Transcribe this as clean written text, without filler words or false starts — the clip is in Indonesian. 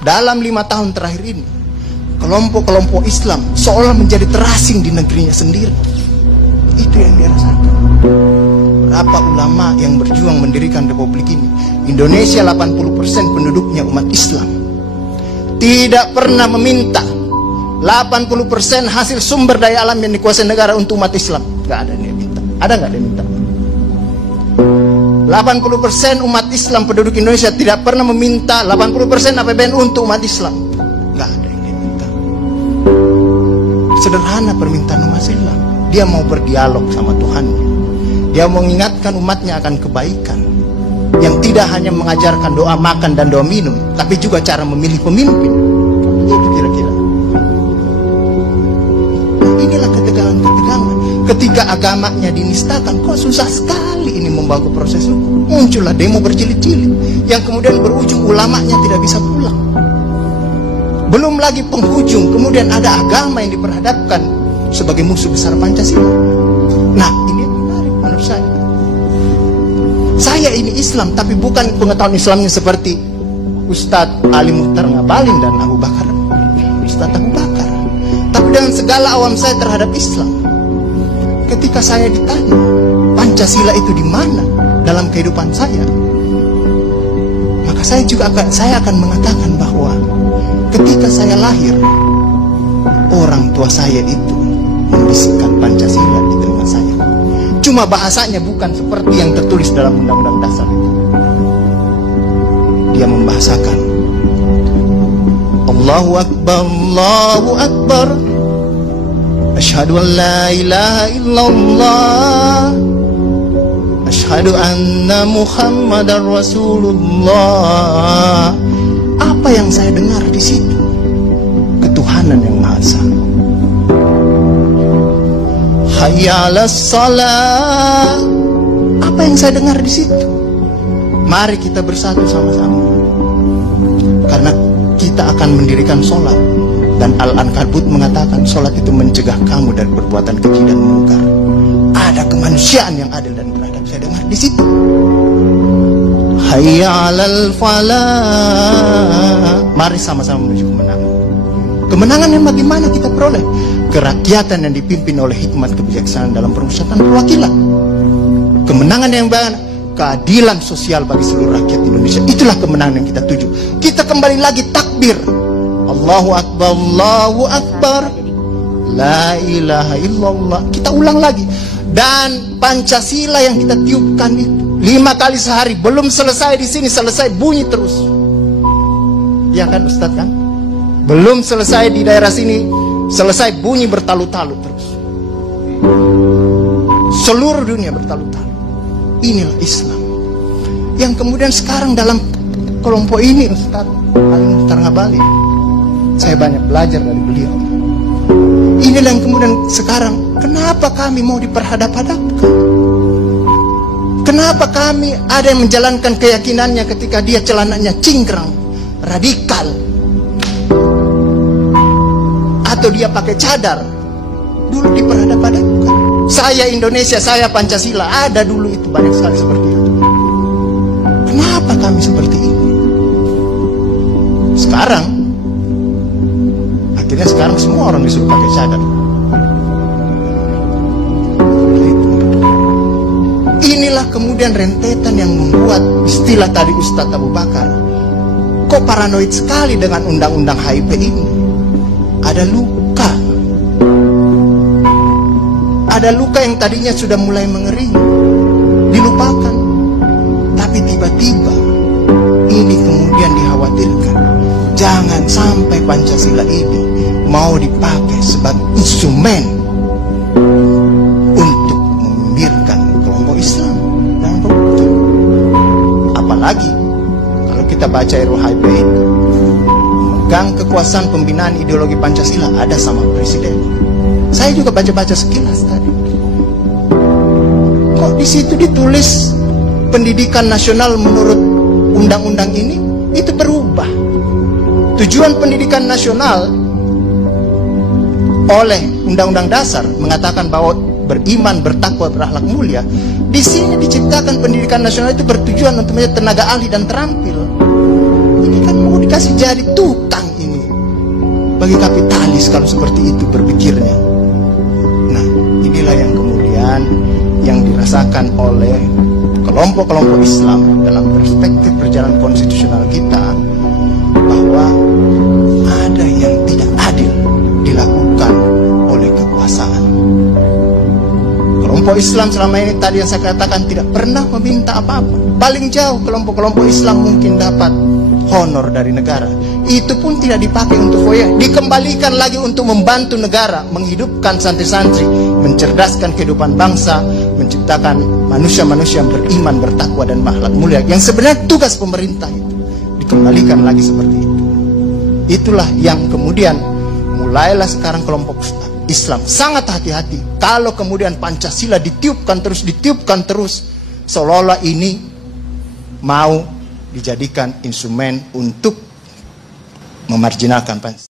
dalam 5 tahun terakhir ini, kelompok-kelompok Islam seolah menjadi terasing di negerinya sendiri. Itu yang dia rasakan. Berapa ulama yang berjuang mendirikan republik ini? Indonesia 80% penduduknya umat Islam. Tidak pernah meminta 80% hasil sumber daya alam yang dikuasai negara untuk umat Islam. Gak ada yang dia minta. Ada gak dia minta? 80% umat Islam penduduk Indonesia tidak pernah meminta 80% APBN untuk umat Islam. Gak ada yang dia minta. Sederhana permintaan umat Islam. Dia mau berdialog sama Tuhannya. Dia mengingatkan umatnya akan kebaikan, yang tidak hanya mengajarkan doa makan dan doa minum, tapi juga cara memilih pemimpin. Itu kira-kira. Inilah ketegangan-ketegangan. Ketika agamanya dinistakan, kok susah sekali ini membawa ke proses hukum. Muncullah demo berjilid-jilid, yang kemudian berujung ulamanya tidak bisa pulang. Belum lagi penghujung, kemudian ada agama yang diperhadapkan sebagai musuh besar Pancasila. Nah, ini menarik menurut saya. Saya ini Islam, tapi bukan pengetahuan Islamnya seperti Ustadz Ali Muhtar Ngabalin dan Abu Bakar, Ustadz Abu Bakar. Tapi dengan segala awam saya terhadap Islam, ketika saya ditanya Pancasila itu di mana dalam kehidupan saya, maka saya akan mengatakan bahwa ketika saya lahir, orang tua saya itu membisikkan Pancasila di telinga saya. Cuma bahasanya bukan seperti yang tertulis dalam Undang-Undang Dasar itu. Dia membahasakan Allahu Akbar, Allahu Akbar, asyhadu an la ilaha illallah, asyhadu anna Muhammadar Rasulullah. Apa yang saya dengar di situ? Ketuhanan yang Maha Esa. Hayya 'alas shalah. Apa yang saya dengar di situ? Mari kita bersatu sama-sama, karena kita akan mendirikan sholat. Dan Al-Ankabut mengatakan sholat itu mencegah kamu dari perbuatan keji dan mungkar. Ada kemanusiaan yang adil dan beradab. Saya dengar di situ. Hayya 'alal falah. Mari sama-sama menuju kemenangan. Kemenangan yang bagaimana kita peroleh? Kerakyatan yang dipimpin oleh hikmat kebijaksanaan dalam permusyawaratan perwakilan. Kemenangan yang bagaimana? Keadilan sosial bagi seluruh rakyat Indonesia. Itulah kemenangan yang kita tuju. Kita kembali lagi takbir, Allahu Akbar, Allahu Akbar, la ilaha illallah. Kita ulang lagi. Dan Pancasila yang kita tiupkan itu 5 kali sehari, belum selesai di sini, selesai bunyi terus. Ya kan Ustadz kan? Belum selesai di daerah sini, selesai bunyi bertalu-talu terus. Seluruh dunia bertalu-talu. Inilah Islam. Yang kemudian sekarang dalam kelompok ini Ustadz Ali Muhtar Ngabalin, saya banyak belajar dari beliau. Inilah yang kemudian sekarang, kenapa kami mau diperhadap-hadapkan? Kenapa kami ada yang menjalankan keyakinannya ketika dia celananya cingkrang, radikal, atau dia pakai cadar, dulu diperhadap-hadapkan. Saya Indonesia, saya Pancasila, ada dulu itu banyak sekali seperti itu. Kenapa kami seperti ini? Sekarang, akhirnya sekarang semua orang disuruh pakai cadar. Inilah kemudian rentetan yang membuat istilah tadi Ustadz Abu Bakar, kok paranoid sekali dengan undang-undang HIP ini. Ada luka. Ada luka yang tadinya sudah mulai mengering, dilupakan. Tapi tiba-tiba ini kemudian dikhawatirkan, jangan sampai Pancasila ini mau dipakai sebagai instrumen untuk membiarkan kelompok Islam dan kelompok. Apalagi kalau kita baca RUHP itu, megang kekuasaan pembinaan ideologi Pancasila ada sama presiden. Saya juga baca-baca sekilas tadi. Kok di situ ditulis pendidikan nasional menurut undang-undang ini itu berubah. Tujuan pendidikan nasional oleh Undang-Undang Dasar mengatakan bahwa beriman, bertakwa, berakhlak mulia. Di sini diciptakan pendidikan nasional itu bertujuan untuk menjadi tenaga ahli dan terampil. Ini kan mudah. mau dikasih jadi tukang ini bagi kapitalis kalau seperti itu berpikirnya. Nah, inilah yang kemudian yang dirasakan oleh kelompok-kelompok Islam dalam perspektif perjalanan konstitusional kita, bahwa ada yang tidak adil dilakukan oleh kekuasaan. Kelompok Islam selama ini tadi yang saya katakan tidak pernah meminta apa-apa. Paling jauh kelompok-kelompok Islam mungkin dapat honor dari negara. Itu pun tidak dipakai untuk foya, dikembalikan lagi untuk membantu negara, menghidupkan santri-santri, mencerdaskan kehidupan bangsa, menciptakan manusia-manusia yang beriman, bertakwa dan berakhlak mulia. Yang sebenarnya tugas pemerintah itu dikembalikan lagi seperti itu. Itulah yang kemudian mulailah sekarang kelompok Islam sangat hati-hati kalau kemudian Pancasila ditiupkan terus, seolah-olah ini mau dijadikan instrumen untuk memarjinalkan Pancasila.